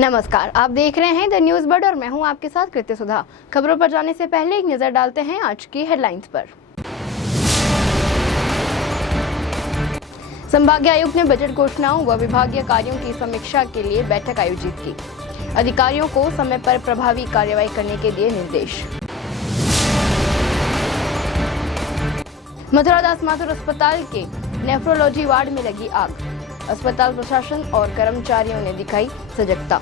नमस्कार, आप देख रहे हैं द न्यूज बर्ड और मैं हूं आपके साथ कृत्य सुधा। खबरों पर जाने से पहले एक नजर डालते हैं आज की हेडलाइंस पर। संभागीय आयुक्त ने बजट घोषणाओं व विभागीय कार्यों की समीक्षा के लिए बैठक आयोजित की। अधिकारियों को समय पर प्रभावी कार्रवाई करने के दिए निर्देश। मथुरा दास माथुर अस्पताल के नेफ्रोलॉजी वार्ड में लगी आग। अस्पताल प्रशासन और कर्मचारियों ने दिखाई सजगता।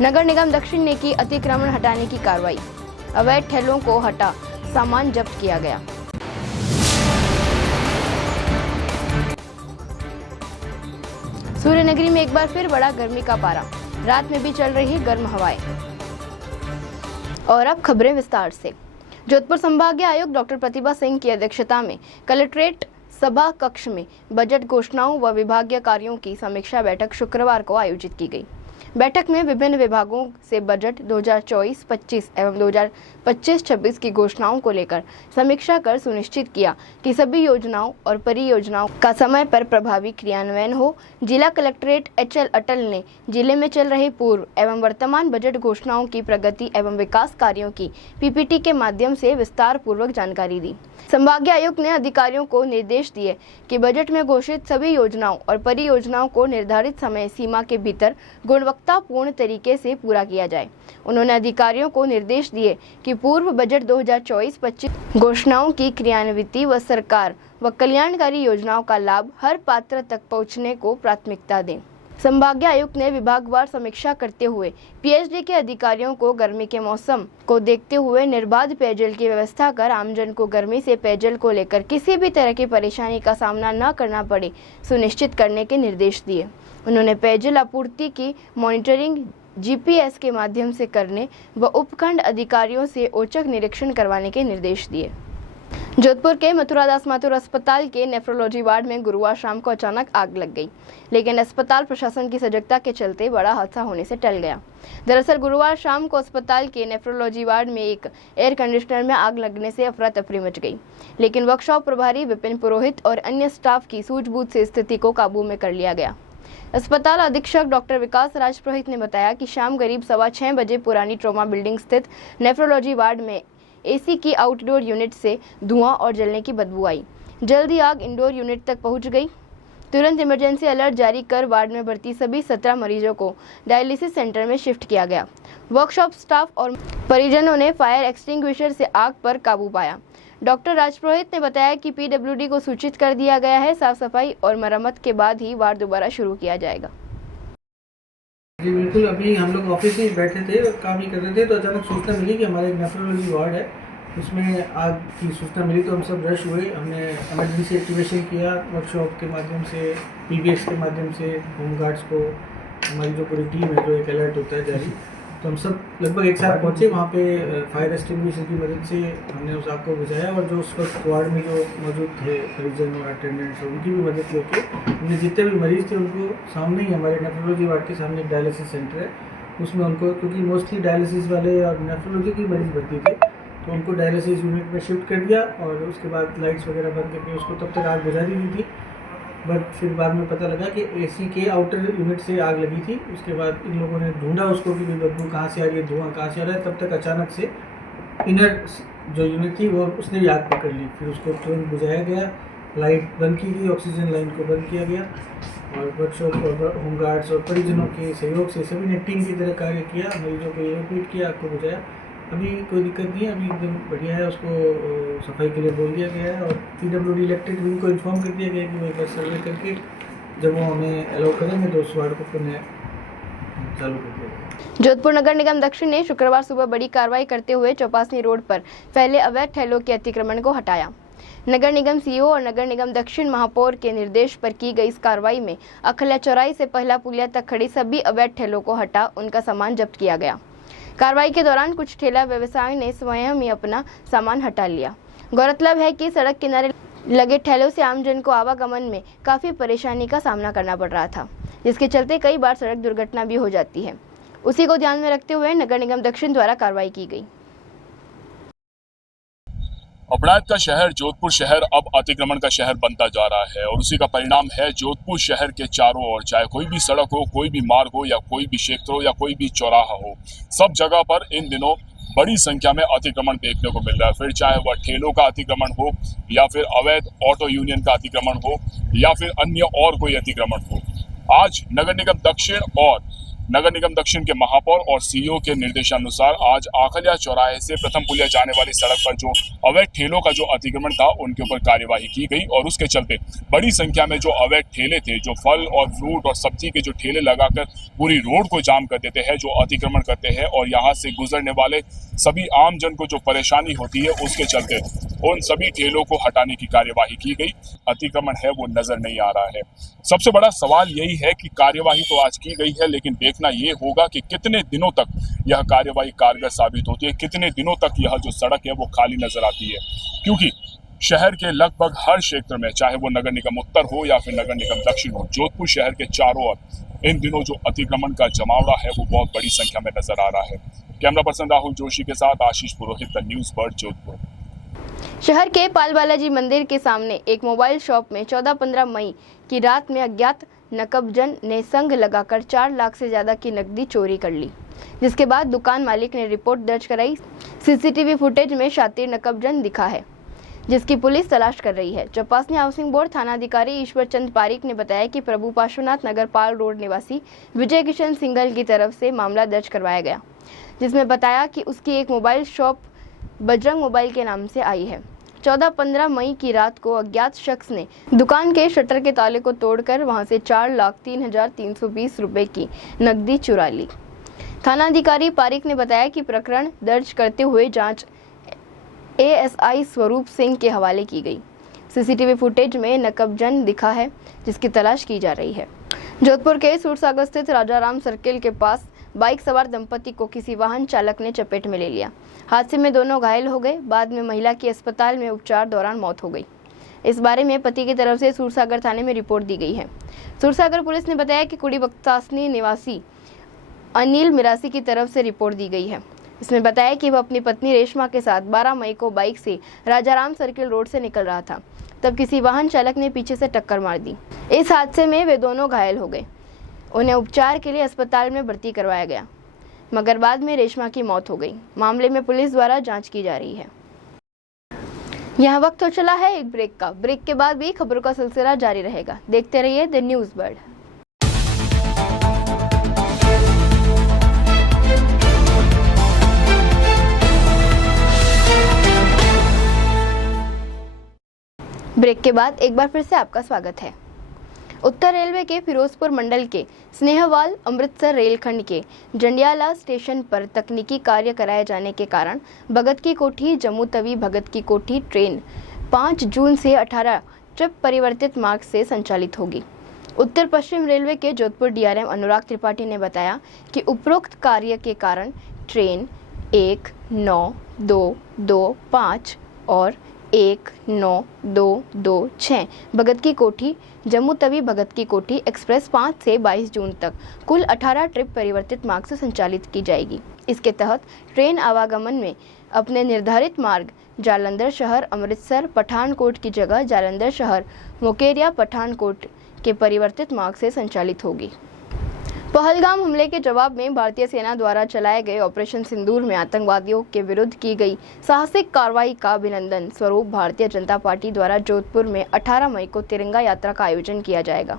नगर निगम दक्षिण ने की अतिक्रमण हटाने की कार्रवाई। अवैध ठेलों को हटा सामान जब्त किया गया। सूर्यनगरी में एक बार फिर बढ़ा गर्मी का पारा। रात में भी चल रही गर्म हवाएं। और अब खबरें विस्तार से। जोधपुर संभागीय आयुक्त डॉक्टर प्रतिभा सिंह की अध्यक्षता में कलेक्ट्रेट सभा कक्ष में बजट घोषणाओं व विभागीय कार्यों की समीक्षा बैठक शुक्रवार को आयोजित की गई। बैठक में विभिन्न विभागों से बजट 2024-25 एवं 2025-26 की घोषणाओं को लेकर समीक्षा कर सुनिश्चित किया कि सभी योजनाओं और परियोजनाओं का समय पर प्रभावी क्रियान्वयन हो। जिला कलेक्ट्रेट एचएल अटल ने जिले में चल रही पूर्व एवं वर्तमान बजट घोषणाओं की प्रगति एवं विकास कार्यों की पीपीटी के माध्यम से विस्तार पूर्वक जानकारी दी। संभागीय आयुक्त ने अधिकारियों को निर्देश दिए कि बजट में घोषित सभी योजनाओं और परियोजनाओं को निर्धारित समय सीमा के भीतर गुणवत्तापूर्ण तरीके से पूरा किया जाए। उन्होंने अधिकारियों को निर्देश दिए कि पूर्व बजट 2024-25 घोषणाओं की क्रियान्विति व सरकार व कल्याणकारी योजनाओं का लाभ हर पात्र तक पहुंचने को प्राथमिकता दें। संभागीय आयुक्त ने विभागवार समीक्षा करते हुए पीएचडी के अधिकारियों को गर्मी के मौसम को देखते हुए निर्बाध पेयजल की व्यवस्था कर आमजन को गर्मी से पेयजल को लेकर किसी भी तरह की परेशानी का सामना न करना पड़े सुनिश्चित करने के निर्देश दिए। उन्होंने पेयजल आपूर्ति की मॉनिटरिंग जीपीएस के माध्यम से करने व उपखंड अधिकारियों से औचक निरीक्षण करवाने के निर्देश दिए। जोधपुर के मथुरा दास माथुर अस्पताल के नेफ्रोलॉजी वार्ड में गुरुवार शाम को अचानक आग लग गई, लेकिन अस्पताल प्रशासन की सजगता के चलते बड़ा हादसा होने से टल गया। दरअसल गुरुवार शाम को अस्पताल के नेफ्रोलॉजी वार्ड में एक एयर कंडीशनर में आग लगने से अफरा तफरी मच गई, लेकिन वर्कशॉप प्रभारी विपिन पुरोहित और अन्य स्टाफ की सूझबूझ से स्थिति को काबू में कर लिया गया। अस्पताल अधीक्षक डॉक्टर विकास राज पुरोहित ने बताया कि शाम करीब 6:15 बजे पुरानी ट्रॉमा बिल्डिंग स्थित नेफ्रोलॉजी वार्ड में एसी की आउटडोर यूनिट से धुआं और जलने की बदबू आई। जल्द ही आग इंडोर यूनिट तक पहुंच गई। तुरंत इमरजेंसी अलर्ट जारी कर वार्ड में भर्ती सभी 17 मरीजों को डायलिसिस सेंटर में शिफ्ट किया गया। वर्कशॉप स्टाफ और परिजनों ने फायर एक्सटिंग्विशर से आग पर काबू पाया। डॉक्टर राजपुरोहित ने बताया कि पीडब्ल्यूडी को सूचित कर दिया गया है। साफ सफाई और मरम्मत के बाद ही वार्ड दोबारा शुरू किया जाएगा। जी बिल्कुल, अभी हम लोग ऑफिस में बैठे थे, काम ही कर रहे थे, तो अचानक सूचना मिली कि हमारे एक नेफ्रोलॉजी वार्ड है, उसमें आग की सूचना मिली। तो हम सब रश हुए, हमने इमरजेंसी एक्टिवेशन किया वर्कशॉप के माध्यम से, पीबीएक्स के माध्यम से, होमगार्ड्स को, हमारी जो पूरी टीम है जो एक अलर्ट होता है जारी, तो हम सब लगभग एक साथ पहुँचे। वहाँ पे फायर एक्सटिंग्विशर की मदद से हमने उस आग को बुझाया और जो उस वक्त वार्ड में जो मौजूद थे परिजन और अटेंडेंट्स, उनकी भी मदद लेके हमने जितने भी मरीज़ थे उनको सामने ही, हमारे नेफ्रोलॉजी वार्ड के सामने एक डायलिसिस सेंटर है, उसमें उनको, क्योंकि मोस्टली डायलिसिस वाले और नेफ्रोलॉजी के मरीज़ भर्ती थे, तो उनको डायलिसिस यूनिट में शिफ्ट कर दिया और उसके बाद लाइट्स वगैरह बंद करके उसको तब तक आग बुझा दी थी। बट फिर बाद में पता लगा कि एसी के आउटर यूनिट से आग लगी थी। उसके बाद इन लोगों ने ढूंढा उसको कि बदबू कहाँ से आ रही है, धुआं कहाँ से आ रहा है। तब तक अचानक से इनर जो यूनिट थी वो उसने भी आग पकड़ ली। फिर उसको तुरंत बुझाया गया, लाइट बंद की गई, ऑक्सीजन लाइन को बंद किया गया और वर्कशॉप और होमगार्ड्स और परिजनों के सहयोग से सभी ने टीम की तरह कार्य किया, मरीजों को इवैक्यूएट किया, आग को बुझाया। अभी कोई दिक्कत नहीं है, अभी एकदम बढ़िया है। उसको सफाई के लिए बोल दिया गया है और पीडब्ल्यूडी इलेक्टेड विंग को इन्फॉर्म कर दिया गया है कि वो एक बार सर्वे करके जब वो हमें अलाउ करेंगे तो उस वार्ड को पुनः चालू कर दिया। जोधपुर नगर निगम दक्षिण ने शुक्रवार सुबह बड़ी कार्रवाई करते हुए चौपासनी रोड पर फैले अवैध ठेलों के अतिक्रमण को हटाया। नगर निगम सीईओ और नगर निगम दक्षिण महापौर के निर्देश पर की गई इस कार्रवाई में अखल्या चौराही से पहला पुलिया तक खड़ी सभी अवैध ठेलों को हटा उनका सामान जब्त किया गया। कार्रवाई के दौरान कुछ ठेला व्यवसायियों ने स्वयं ही अपना सामान हटा लिया। गौरतलब है कि सड़क किनारे लगे ठेलों से आमजन को आवागमन में काफी परेशानी का सामना करना पड़ रहा था, जिसके चलते कई बार सड़क दुर्घटना भी हो जाती है। उसी को ध्यान में रखते हुए नगर निगम दक्षिण द्वारा कार्रवाई की गई। अपराध का शहर जोधपुर शहर अब अतिक्रमण का शहर बनता जा रहा है और उसी का परिणाम है जोधपुर शहर के चारों ओर, चाहे कोई भी सड़क हो, कोई भी मार्ग हो या कोई भी क्षेत्र हो या कोई भी चौराहा हो, सब जगह पर इन दिनों बड़ी संख्या में अतिक्रमण देखने को मिल रहा है। फिर चाहे वह ठेलों का अतिक्रमण हो या फिर अवैध ऑटो यूनियन का अतिक्रमण हो या फिर अन्य और कोई अतिक्रमण हो। आज नगर निगम दक्षिण के महापौर और सीईओ के निर्देशानुसार आज आखलिया चौराहे से प्रथम पुलिया जाने वाली सड़क पर जो अवैध ठेलों का जो अतिक्रमण था उनके ऊपर कार्यवाही की गई और उसके चलते बड़ी संख्या में जो अवैध ठेले थे, जो फल और फ्रूट और सब्जी के जो ठेले लगाकर पूरी रोड को जाम कर देते हैं, जो अतिक्रमण करते हैं और यहाँ से गुजरने वाले सभी आम जन को जो परेशानी होती है, उसके चलते उन सभी ठेलों को हटाने की कार्यवाही की गई। अतिक्रमण है वो नजर नहीं आ रहा है। सबसे बड़ा सवाल यही है कि कार्यवाही तो आज की गई है, लेकिन देखना ये होगा कि कितने दिनों तक यह कार्यवाही कारगर साबित होती है, कितने दिनों तक यह जो सड़क है वो खाली नजर आती है। क्योंकि शहर के लगभग हर क्षेत्र में, चाहे वो नगर निगम उत्तर हो या फिर नगर निगम दक्षिण हो, जोधपुर शहर के चारों ओर इन दिनों जो अतिक्रमण का जमावड़ा है वो बहुत बड़ी संख्या में नजर आ रहा है। कैमरा पर्सन राहुल जोशी के साथ आशीष पुरोहित, द न्यूज़ बर्ड, जोधपुर। शहर के पाल बालाजी मंदिर के सामने एक मोबाइल शॉप में 14-15 मई की रात में अज्ञात नकबजन ने संग लगाकर 4 लाख से ज्यादा की नकदी चोरी कर ली, जिसके बाद दुकान मालिक ने रिपोर्ट दर्ज कराई। सीसीटीवी फुटेज में शातिर नकबजन दिखा है, जिसकी पुलिस तलाश कर रही है। चपासनी हाउसिंग बोर्ड थानाधिकारी ईश्वर चंद पारिक ने बताया कि प्रभु पार्श्वनाथ नगर पाल रोड निवासी विजय किशन सिंघल की तरफ से मामला दर्ज करवाया गया, जिसमें बताया कि उसकी एक मोबाइल शॉप बजरंग मोबाइल के नाम से आई है। 14-15 मई की रात को अज्ञात शख्स ने दुकान के शटर के ताले को तोड़कर वहां से 4,03,320 रुपए की नकदी चुरा ली। थानाधिकारी पारिक ने बताया कि प्रकरण दर्ज करते हुए जांच एएसआई स्वरूप सिंह के हवाले की गई। सीसीटीवी फुटेज में नकबजन दिखा है, जिसकी तलाश की जा रही है। जोधपुर के सूरसागर स्थित राजाराम सर्किल के पास बाइक सवार दंपति को किसी वाहन चालक ने चपेट में ले लिया। हादसे में दोनों घायल हो गए। बाद में महिला की अस्पताल में उपचार दौरान मौत हो गई। इस बारे में पति की तरफ से सूरसागर थाने में रिपोर्ट दी गई है। सूरसागर पुलिस ने बताया कि कुड़ी बक्तासनी निवासी अनिल मिरासी की तरफ से रिपोर्ट दी गई है। इसमें बताया कि वह अपनी पत्नी रेशमा के साथ 12 मई को बाइक से राजाराम सर्किल रोड से निकल रहा था, तब किसी वाहन चालक ने पीछे से टक्कर मार दी। इस हादसे में वे दोनों घायल हो गए। उन्हें उपचार के लिए अस्पताल में भर्ती करवाया गया, मगर बाद में रेशमा की मौत हो गई। मामले में पुलिस द्वारा जांच की जा रही है। यह वक्त हो चला है एक ब्रेक का। ब्रेक के बाद भी खबरों का सिलसिला जारी रहेगा। देखते रहिए द न्यूज़ बर्ड। ब्रेक के बाद एक बार फिर से आपका स्वागत है। उत्तर रेलवे के फिरोजपुर मंडल के स्नेहवाल अमृतसर रेलखंड के जंडियाला स्टेशन पर तकनीकी कार्य कराए जाने के कारण भगत की कोठी जम्मू तवी भगत की कोठी ट्रेन 5 जून से 18 ट्रिप परिवर्तित मार्ग से संचालित होगी। उत्तर पश्चिम रेलवे के जोधपुर डीआरएम अनुराग त्रिपाठी ने बताया कि उपरोक्त कार्य के कारण ट्रेन 19225 और 19226 भगत की कोठी जम्मू तवी भगत की कोठी एक्सप्रेस 5 से 22 जून तक कुल 18 ट्रिप परिवर्तित मार्ग से संचालित की जाएगी। इसके तहत ट्रेन आवागमन में अपने निर्धारित मार्ग जालंधर शहर अमृतसर पठानकोट की जगह जालंधर शहर मोकेरिया पठानकोट के परिवर्तित मार्ग से संचालित होगी। पहलगाम हमले के जवाब में भारतीय सेना द्वारा चलाए गए ऑपरेशन सिंदूर में आतंकवादियों के विरुद्ध की गई साहसिक कार्रवाई का अभिनंदन स्वरूप भारतीय जनता पार्टी द्वारा जोधपुर में 18 मई को तिरंगा यात्रा का आयोजन किया जाएगा।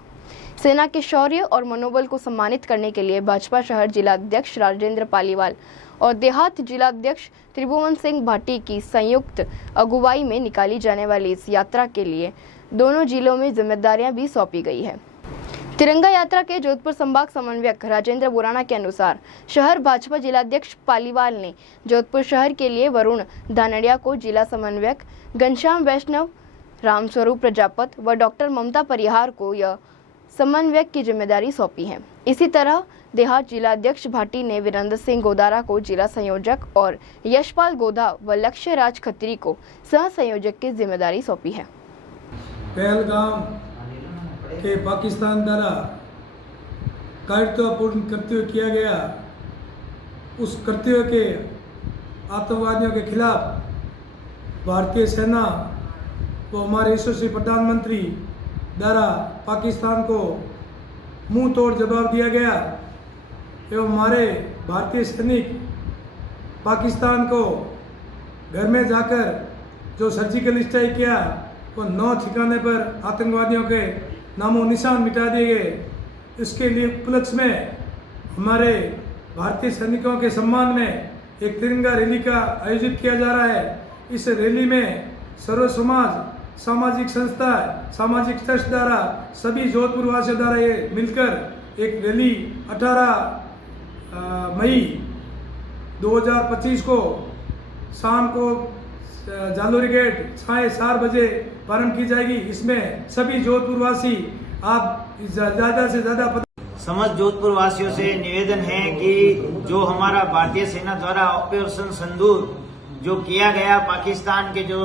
सेना के शौर्य और मनोबल को सम्मानित करने के लिए भाजपा शहर जिलाध्यक्ष राजेंद्र पालीवाल और देहात जिलाध्यक्ष त्रिभुवन सिंह भाटी की संयुक्त अगुवाई में निकाली जाने वाली इस यात्रा के लिए दोनों जिलों में जिम्मेदारियां भी सौंपी गई है। तिरंगा यात्रा के जोधपुर संभाग समन्वयक राजेंद्र बुराना के अनुसार शहर भाजपा जिलाध्यक्ष पालीवाल ने जोधपुर शहर के लिए वरुण धानड़िया को, जिला समन्वयक घनश्याम वैष्णव, रामस्वरूप प्रजापत व डॉक्टर ममता परिहार को यह समन्वयक की जिम्मेदारी सौंपी है। इसी तरह देहात जिलाध्यक्ष भाटी ने वीरेंद्र सिंह गोदारा को जिला संयोजक और यशपाल गोधा व लक्ष्य राज खत्री को सह संयोजक की जिम्मेदारी सौंपी है। पहलगाम के पाकिस्तान द्वारा कायरतापूर्ण कृत्य किया गया, उस कृत्य के आतंकवादियों के खिलाफ भारतीय सेना व हमारे यशस्वी प्रधानमंत्री द्वारा पाकिस्तान को मुंह तोड़ जवाब दिया गया एवं हमारे भारतीय सैनिक पाकिस्तान को घर में जाकर जो सर्जिकल स्ट्राइक किया वो 9 ठिकाने पर आतंकवादियों के नामों निशान मिटा दिए गए। इसके लिए उपलक्ष्य में हमारे भारतीय सैनिकों के सम्मान में एक तिरंगा रैली का आयोजित किया जा रहा है। इस रैली में सर्व समाज, सामाजिक संस्था, सामाजिक ट्रस्ट द्वारा सभी जोधपुर वासियों द्वारा ये मिलकर एक रैली 18 मई 2025 को शाम को जालोरी गेट 4:30 बजे प्रारंभ की जाएगी। इसमें सभी जोधपुरवासी आप ज़्यादा से ज़्यादा समस्त जोधपुर वासियों से निवेदन है कि जो हमारा भारतीय सेना द्वारा ऑपरेशन सिंदूर जो किया गया, पाकिस्तान के जो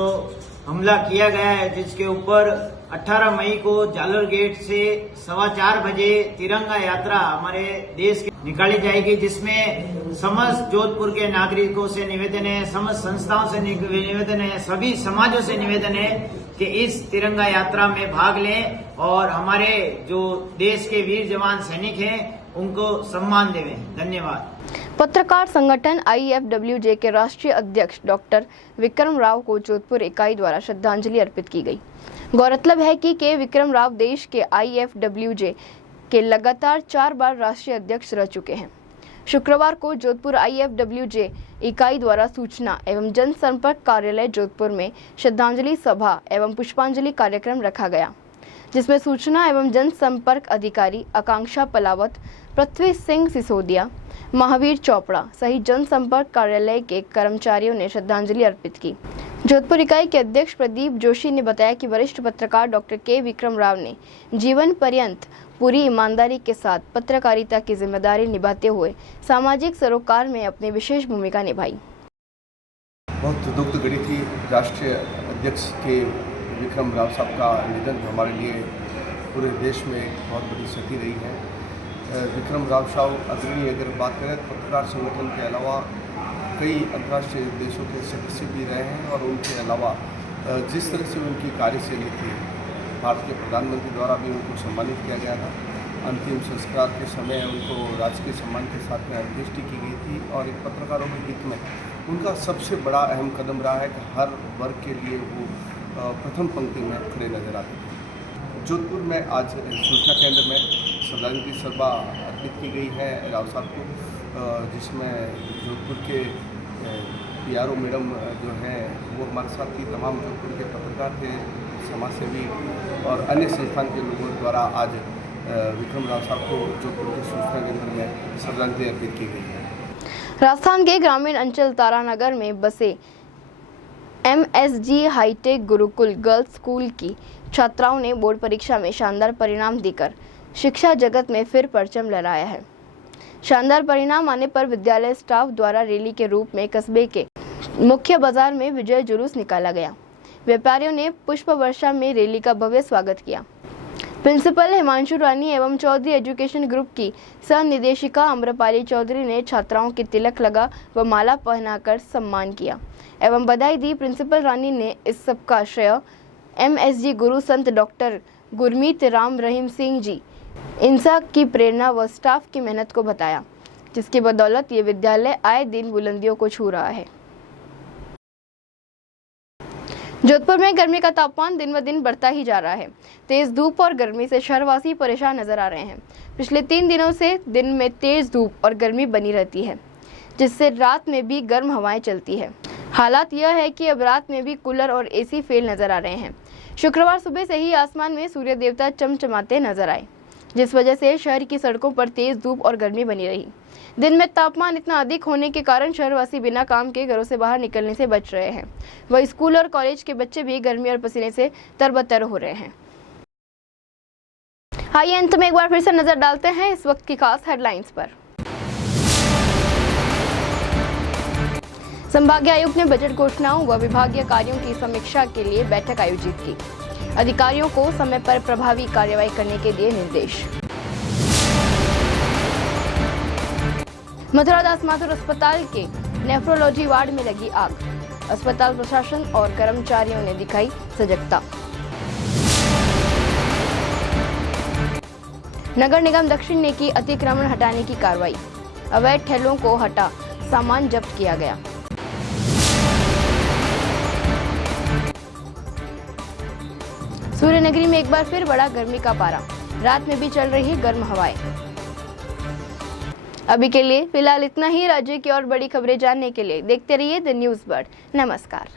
हमला किया गया है, जिसके ऊपर 18 मई को जालोर गेट से 4:15 बजे तिरंगा यात्रा हमारे देश की निकाली जाएगी, जिसमें समस्त जोधपुर के नागरिकों से निवेदन है, समस्त संस्थाओं से निवेदन है, सभी समाजों से निवेदन है कि इस तिरंगा यात्रा में भाग लें और हमारे जो देश के वीर जवान सैनिक हैं उनको सम्मान देवें। धन्यवाद। पत्रकार संगठन IFWJ के राष्ट्रीय अध्यक्ष डॉक्टर विक्रम राव को जोधपुर इकाई द्वारा श्रद्धांजलि अर्पित की गई। गौरतलब है कि के विक्रम राव देश के IFWJ के लगातार 4 बार राष्ट्रीय अध्यक्ष रह चुके हैं। शुक्रवार को जोधपुर IFWJ इकाई द्वारा सूचना एवं जनसंपर्क कार्यालय जोधपुर में श्रद्धांजलि सभा एवं पुष्पांजलि कार्यक्रम रखा गया, जिसमें सूचना एवं जनसंपर्क अधिकारी आकांक्षा पलावत, पृथ्वी सिंह सिसोदिया, महावीर चोपड़ा सहित जनसंपर्क कार्यालय के कर्मचारियों ने श्रद्धांजलि अर्पित की। जोधपुर इकाई के अध्यक्ष प्रदीप जोशी ने बताया कि वरिष्ठ पत्रकार डॉक्टर के विक्रम राव ने जीवन पर्यंत पूरी ईमानदारी के साथ पत्रकारिता की जिम्मेदारी निभाते हुए सामाजिक सरोकार में अपनी विशेष भूमिका निभाई। बहुत दुख घड़ी थी राष्ट्रीय अध्यक्ष के विक्रम राव साहब का निधन हमारे लिए पूरे देश में एक बहुत बड़ी क्षति रही है। विक्रम राव साहब अग्रणी अगर बात करें पत्रकार संगठन के अलावा कई अंतर्राष्ट्रीय देशों के सदस्य भी रहे हैं और उनके अलावा जिस तरह से उनकी कार्यशैली थी, भारत के प्रधानमंत्री द्वारा भी उनको सम्मानित किया गया था। अंतिम संस्कार के समय उनको राजकीय सम्मान के साथ में अंत्येष्टि की गई थी और एक पत्रकारों के हित में उनका सबसे बड़ा अहम कदम रहा है कि हर वर्ग के लिए वो प्रथम पंक्ति में खड़े नजर आते थे। जोधपुर में आज सूचना केंद्र में श्रद्धांजलि सभा अर्पित की गई है राव साहब को, जिसमें जोधपुर के PRO मैडम जो हैं वो हमारे साथ ही तमाम जोधपुर के पत्रकार थे, समाजसेवी और अन्य संस्थान के लोगों द्वारा आज विक्रम राव साहब को जोधपुर के सूचना केंद्र में श्रद्धांजलि अर्पित की गई है। राजस्थान के ग्रामीण अंचल तारानगर में बसे MSG hitech Gurukul girls school की छात्राओं ने बोर्ड परीक्षा में शानदार परिणाम देकर शिक्षा जगत में फिर परचम लहराया है। शानदार परिणाम आने पर विद्यालय स्टाफ द्वारा रैली के रूप में कस्बे के मुख्य बाजार में विजय जुलूस निकाला गया। व्यापारियों ने पुष्प वर्षा में रैली का भव्य स्वागत किया। प्रिंसिपल हिमांशु रानी एवं चौधरी एजुकेशन ग्रुप की सह निदेशिका अम्रपाली चौधरी ने छात्राओं के तिलक लगा व माला पहनाकर सम्मान किया एवं बधाई दी। प्रिंसिपल रानी ने इस सब का श्रेय MSG गुरु संत डॉक्टर गुरमीत राम रहीम सिंह जी इंसा की प्रेरणा व स्टाफ की मेहनत को बताया, जिसकी बदौलत ये विद्यालय आए दिन बुलंदियों को छू रहा है। जोधपुर में गर्मी का तापमान दिन ब दिन बढ़ता ही जा रहा है। तेज धूप और गर्मी से शहरवासी परेशान नजर आ रहे हैं। पिछले 3 दिनों से दिन में तेज धूप और गर्मी बनी रहती है, जिससे रात में भी गर्म हवाएं चलती है। हालात यह है कि अब रात में भी कूलर और AC फेल नजर आ रहे हैं। शुक्रवार सुबह से ही आसमान में सूर्य देवता चमचमाते नजर आए, जिस वजह से शहर की सड़कों पर तेज धूप और गर्मी बनी रही। दिन में तापमान इतना अधिक होने के कारण शहरवासी बिना काम के घरों से बाहर निकलने से बच रहे हैं। वह स्कूल और कॉलेज के बच्चे भी गर्मी और पसीने से तरबतर हो रहे हैं। आइए अंत में एक बार फिर से नजर डालते हैं इस वक्त की खास हेडलाइंस पर। संभागीय आयुक्त ने बजट घोषणाओं व विभागीय कार्यों की समीक्षा के लिए बैठक आयोजित की। अधिकारियों को समय पर प्रभावी कार्रवाई करने के दिए निर्देश। मथुरा दास माथुर अस्पताल के नेफ्रोलॉजी वार्ड में लगी आग। अस्पताल प्रशासन और कर्मचारियों ने दिखाई सजगता। नगर निगम दक्षिण ने की अतिक्रमण हटाने की कार्रवाई। अवैध ठेलों को हटा सामान जब्त किया गया। सूर्यनगरी में एक बार फिर बढ़ा गर्मी का पारा। रात में भी चल रही गर्म हवाएं। अभी के लिए फिलहाल इतना ही। राज्य की और बड़ी खबरें जानने के लिए देखते रहिए द न्यूज़ बर्ड। नमस्कार।